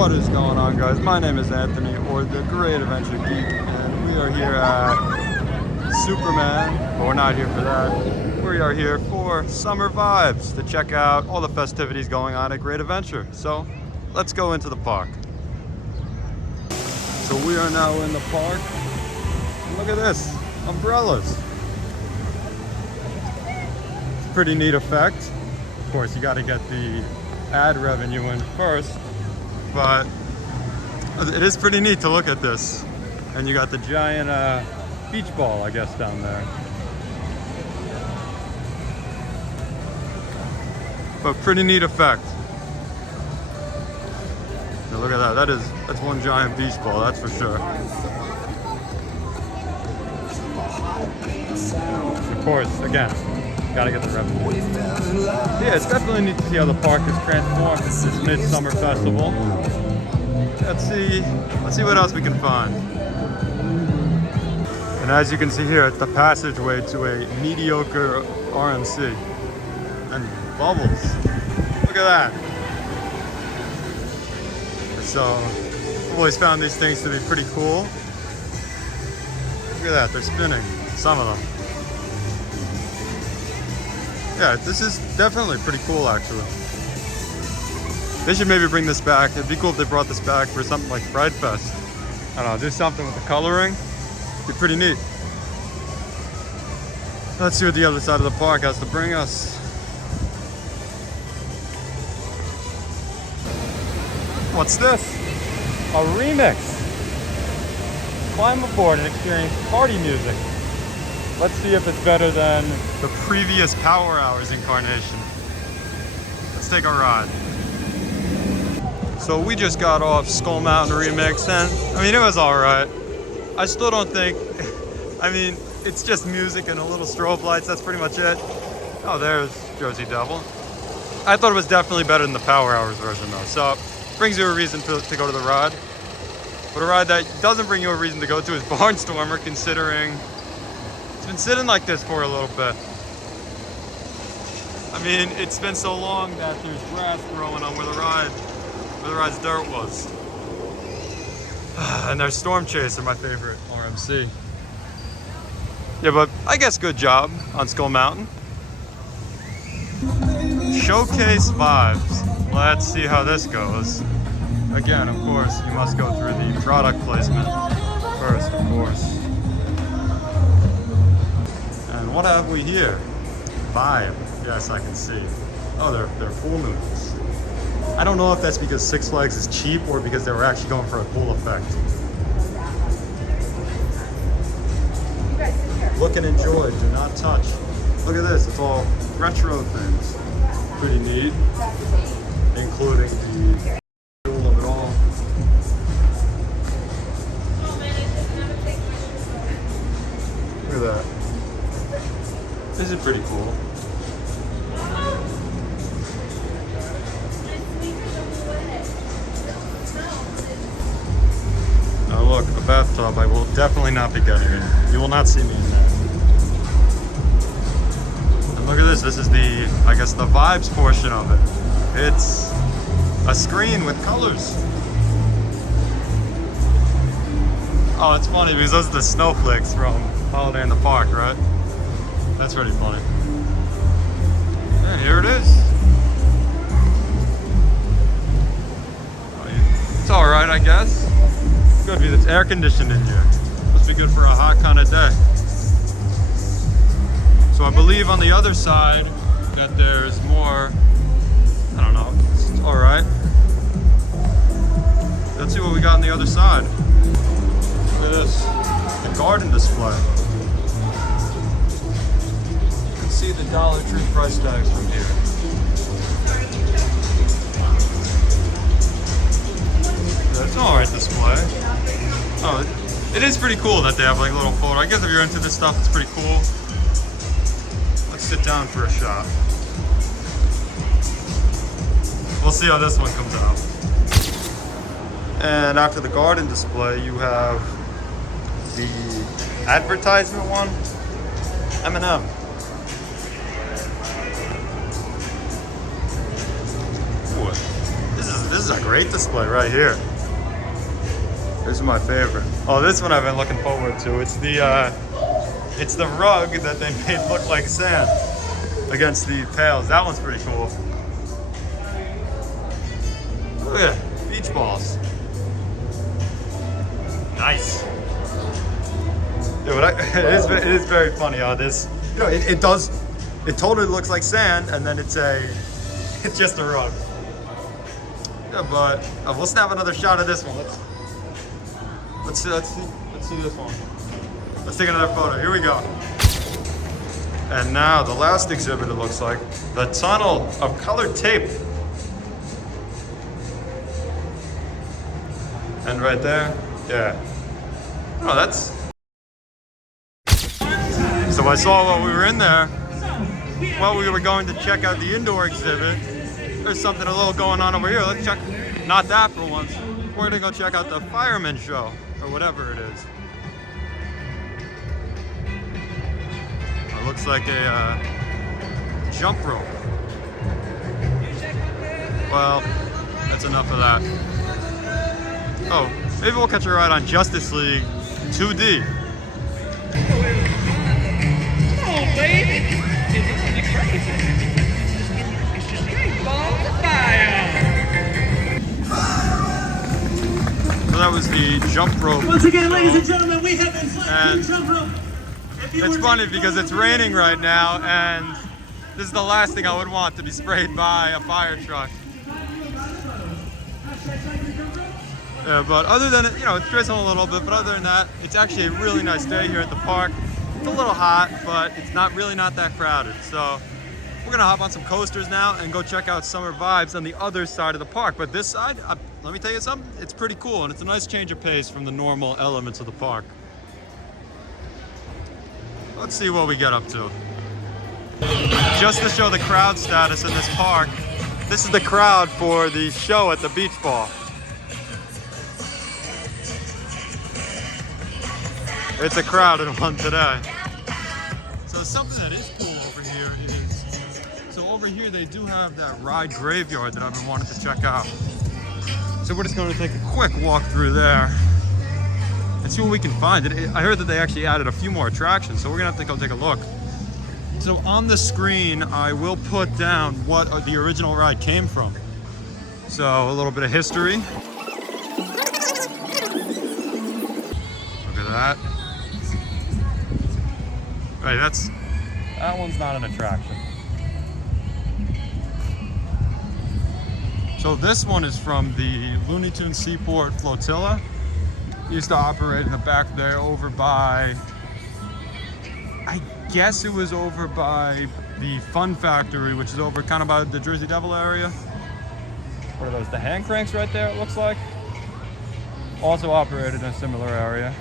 What is going on, guys? My name is Anthony, or the Great Adventure Geek, and we are here at Superman, but we're not here for that. We are here for summer vibes, to check out all the festivities going on at Great Adventure. So let's go into the park. So we are now in the park. And look at this, umbrellas. It's a pretty neat effect. Of course, you got to get the ad revenue in first, but it is pretty neat to look at this. And you got the giant beach ball, I guess, down there. But pretty neat effect. Now look at that. That's one giant beach ball, that's for sure. Of course, again, gotta get the revenue. Yeah, it's definitely neat to see how the park is transformed this midsummer festival. Let's see what else we can find. And as you can see here, it's the passageway to a mediocre RMC. And bubbles. Look at that. So, I've always found these things to be pretty cool. Look at that, they're spinning. Some of them. Yeah, this is definitely pretty cool, actually. They should maybe bring this back. It'd be cool if they brought this back for something like Pride Fest. I don't know, do something with the coloring. It'd be pretty neat. Let's see what the other side of the park has to bring us. What's this? A remix. Climb aboard and experience party music. Let's see if it's better than the previous Power Hours incarnation. Let's take a ride. So we just got off Skull Mountain Remix, and I mean, it was all right. I still don't think, I mean, it's just music and a little strobe lights, that's pretty much it. Oh, there's Jersey Devil. I thought it was definitely better than the Power Hours version though. So, brings you a reason to go to the ride. But a ride that doesn't bring you a reason to go to is Barnstormer, considering it's been sitting like this for a little bit. I mean, it's been so long that there's grass growing on where the ride's dirt was. And there's Storm Chaser, my favorite RMC. Yeah, but I guess good job on Skull Mountain. Showcase vibes. Let's see how this goes. Again, of course, you must go through the product placement first, of course. And what have we here? Vibe. Yes, I can see. Oh, they're full moons. I don't know if that's because Six Flags is cheap or because they were actually going for a cool effect. Look and enjoy, do not touch. Look at this, it's all retro things. Pretty neat, including the jewel of it all. Look at that. This is pretty cool. Now look, a bathtub, I will definitely not be getting it. You will not see me in that. And look at this, this is the, I guess, the vibes portion of it. It's a screen with colors. Oh, it's funny because those are the snowflakes from Holiday in the Park, right? That's pretty funny. And here it is. It's alright, I guess. Good because it's air conditioned in here. Must be good for a hot kind of day. So I believe on the other side that there's more, I don't know, it's alright. Let's see what we got on the other side. Look at this, the garden display. You can see the Dollar Tree price tags from here. That's an alright display. Oh, it is pretty cool that they have like a little photo. I guess if you're into this stuff, it's pretty cool. Let's sit down for a shot. We'll see how this one comes out. And after the garden display, you have the advertisement one, M&M. Ooh, this is This is a great display right here. This is my favorite. Oh, this one I've been looking forward to. It's the rug that they made look like sand against the pails. That one's pretty cool. Look at it, beach balls. Nice. Yeah, but it is very funny how this, you know, it totally looks like sand, and then it's just a rug. Yeah, but we'll snap another shot of this one. Let's see this one. Let's take another photo. Here we go. And now the last exhibit, it looks like the tunnel of colored tape. And right there, yeah. Oh, that's. So I saw while we were in there, while we were going to check out the indoor exhibit, there's something a little going on over here. Let's check, not that for once. We're gonna go check out the fireman show, or whatever it is. It looks like a jump rope. Well, that's enough of that. Oh, maybe we'll catch a ride on Justice League 2D. Oh, baby! It's crazy. So that was the jump rope. Once again, ladies and gentlemen, we have been and the jump rope. It's funny because it's raining right now, and this is the last thing I would want to be sprayed by a fire truck. Yeah, but other than, you know, it's drizzling a little bit, but other than that, it's actually a really nice day here at the park. It's a little hot, but it's not that crowded. So we're gonna hop on some coasters now and go check out summer vibes on the other side of the park. But this side, let me tell you something, it's pretty cool, and it's a nice change of pace from the normal elements of the park. Let's see what we get up to. Just to show the crowd status in this park, this is the crowd for the show at the beach ball. It's a crowded one today. So something that is cool over here is, so over here they do have that ride graveyard that I've been wanting to check out. So we're just going to take a quick walk through there and see what we can find. I heard that they actually added a few more attractions, so we're gonna have to go take a look. So on the screen, I will put down what the original ride came from. So a little bit of history. Look at that. Right, that one's not an attraction. So this one is from the Looney Tunes Seaport Flotilla. Used to operate in the back there over by, I guess it was over by the Fun Factory, which is over kind of by the Jersey Devil area. What are those, the hand cranks right there, it looks like? Also operated in a similar area.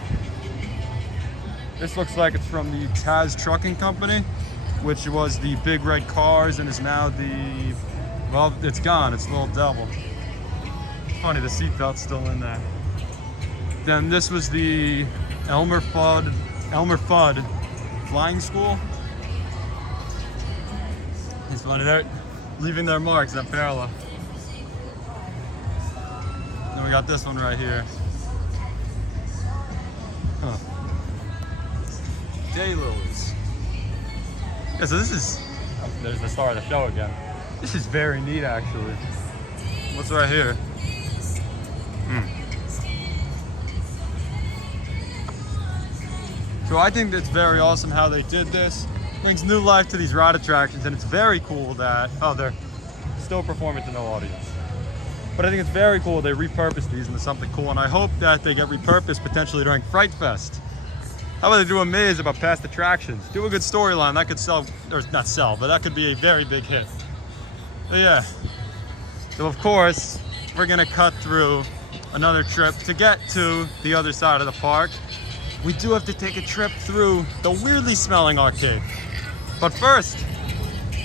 This looks like it's from the Taz Trucking Company, which was the big red cars and is now the, well, it's gone, it's Little Devil. Funny, the seatbelt's still in there. Then this was the Elmer Fudd Flying School. It's funny, they're leaving their marks at Perla. Then we got this one right here. Huh. Daylilies. Yeah, so this is, oh, there's the star of the show again. This is very neat, actually. What's right here? So I think it's very awesome how they did this. It brings new life to these ride attractions, and it's very cool that, oh, they're still performing to no audience. But I think it's very cool they repurposed these into something cool, and I hope that they get repurposed potentially during Fright Fest. How about they do a maze about past attractions? Do a good storyline, that could sell, or not sell, but that could be a very big hit. But yeah, so of course, we're gonna cut through another trip to get to the other side of the park. We do have to take a trip through the weirdly smelling arcade. But first,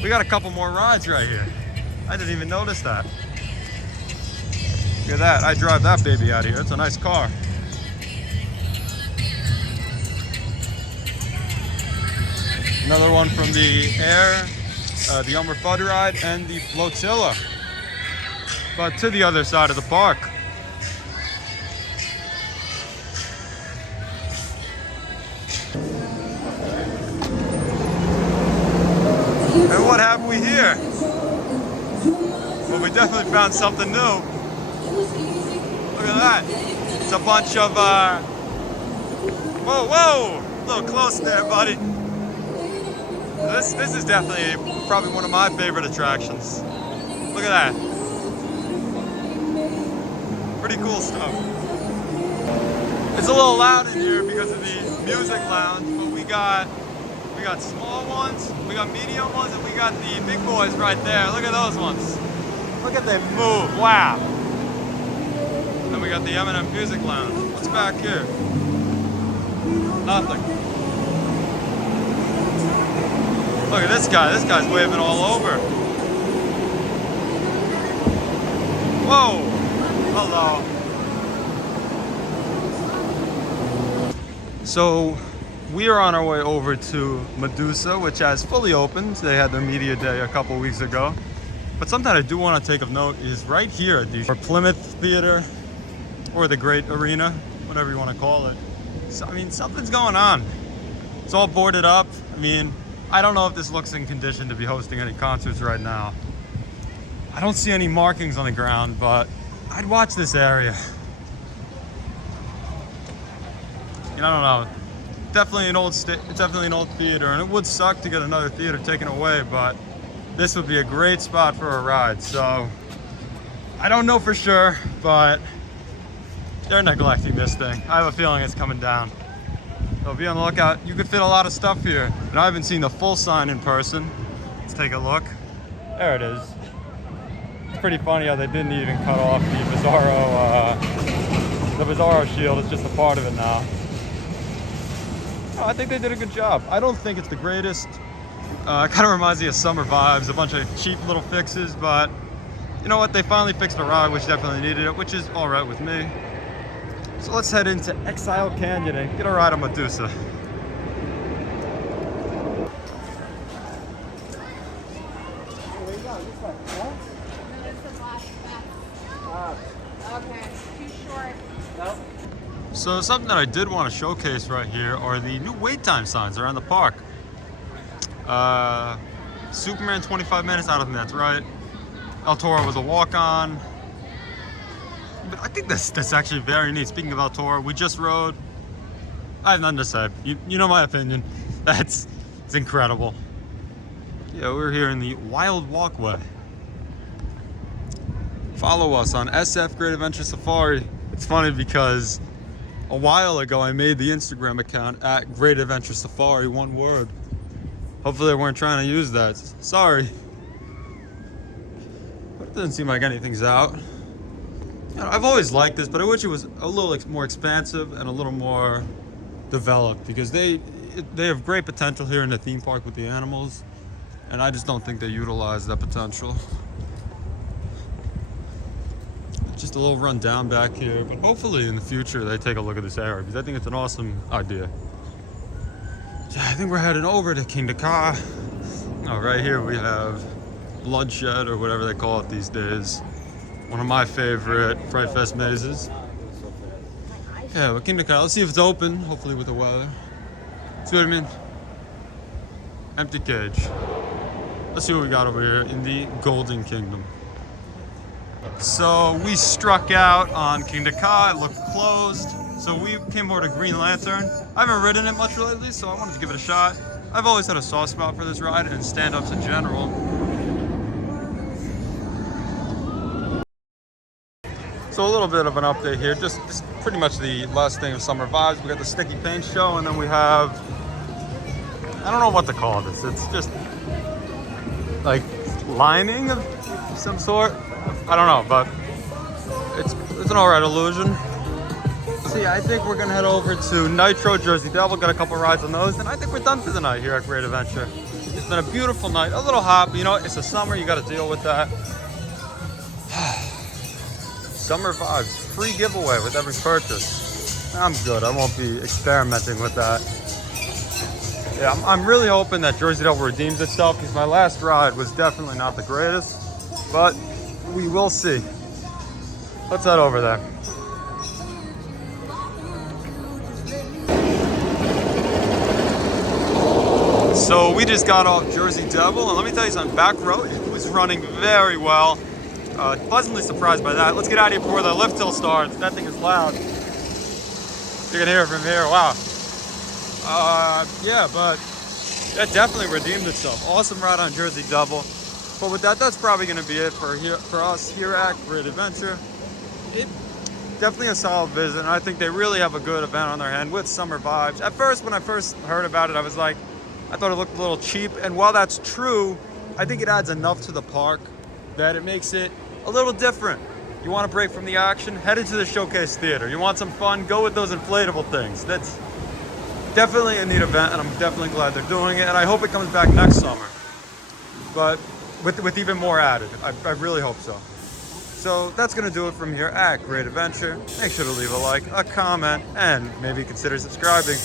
we got a couple more rides right here. I didn't even notice that. Look at that, I drive that baby out of here. It's a nice car. Another one from the Air, the Elmer Fudd ride, and the Flotilla. but to the other side of the park. And what have we here? Well, we definitely found something new. Look at that. It's a bunch of, whoa, whoa! A little close there, buddy. This is definitely probably one of my favorite attractions. Look at that. Pretty cool stuff. It's a little loud in here because of the music lounge, but we got small ones, we got medium ones, and we got the big boys right there. Look at those ones. Look at them move. Wow. And then we got the M&M Music Lounge. What's back here? Nothing. Look at this guy. This guy's waving all over. Whoa. Hello. So we are on our way over to Medusa, which has fully opened. They had their media day a couple weeks ago. But something I do want to take of note is right here at the Plymouth Theater, or the Great Arena, whatever you want to call it. So, I mean, something's going on. It's all boarded up. I mean, I don't know if this looks in condition to be hosting any concerts right now. I don't see any markings on the ground, but I'd watch this area. You know, I don't know. Definitely an old theater, and it would suck to get another theater taken away, but this would be a great spot for a ride. So I don't know for sure, but they're neglecting this thing. I have a feeling it's coming down. So be on the lookout. You could fit a lot of stuff here, and I haven't seen the full sign in person. Let's take a look. There it is. It's pretty funny how they didn't even cut off the Bizarro shield. It's just a part of it now. I think they did a good job. I don't think it's the greatest. Kind of reminds me of Summer Vibes, a bunch of cheap little fixes, but you know what? They finally fixed the ride, which definitely needed it, which is all right with me. So let's head into Exile Canyon and get a ride on Medusa. Okay, too short. So something that I did want to showcase right here are the new wait time signs around the park. Superman 25 minutes, I don't think that's right. El Toro was a walk-on. But I think that's actually very neat. Speaking of El Toro, we just rode. I have nothing to say. You know my opinion. It's incredible. Yeah, we're here in the Wild Walkway. Follow us on SF Great Adventure Safari. It's funny because a while ago I made the Instagram account at Great Adventure Safari, one word. Hopefully they weren't trying to use that. Sorry. But it doesn't seem like anything's out. You know, I've always liked this, but I wish it was a little more expansive and a little more developed, because they have great potential here in the theme park with the animals, and I just don't think they utilize that potential. Just a little run down back here, but hopefully in the future they take a look at this area, because I think it's an awesome idea. Yeah, I think we're heading over to Kingda Ka. Oh, right here we have Bloodshed, or whatever they call it these days. One of my favorite Fright Fest mazes. Yeah, we're Kingda Ka. Let's see if it's open, hopefully with the weather. See what I mean? Empty cage. Let's see what we got over here in the Golden Kingdom. So we struck out on Kingda Ka. It looked closed. So we came over to Green Lantern. I haven't ridden it much lately, so I wanted to give it a shot. I've always had a soft spot for this ride and stand-ups in general. So a little bit of an update here. Just pretty much the last thing of Summer Vibes. We got the Sticky Paint Show, and then we have, I don't know what to call this. It's just like lining of some sort. I don't know, but it's an alright illusion. See, I think we're gonna head over to Nitro, Jersey Devil, got a couple rides on those, and I think we're done for the night here at Great Adventure. It's been a beautiful night, a little hot, but you know, it's the summer, you gotta deal with that. Summer Vibes, free giveaway with every purchase. I'm good, I won't be experimenting with that. Yeah, I'm really hoping that Jersey Devil redeems itself, because my last ride was definitely not the greatest, but we will see. Let's head over there. So we just got off Jersey Devil, and let me tell you something, back row, it was running very well. Pleasantly surprised by that. Let's get out of here before the lift hill starts. That thing is loud. You can hear it from here, wow. Yeah, but that definitely redeemed itself. Awesome ride on Jersey Devil. But with that, that's probably gonna be it for us here at Great Adventure. It definitely a solid visit, and I think they really have a good event on their hand with summer vibes. At first, when I first heard about it, I was like, I thought it looked a little cheap, and while that's true, I think it adds enough to the park that it makes it a little different. You want to break from the action? Head into the Showcase Theater. You want some fun? Go with those inflatable things. That's definitely a neat event, and I'm definitely glad they're doing it, and I hope it comes back next summer. But with even more added. I really hope so. So that's going to do it from here at Great Adventure. Make sure to leave a like, a comment, and maybe consider subscribing.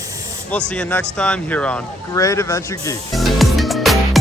We'll see you next time here on Great Adventure Geek.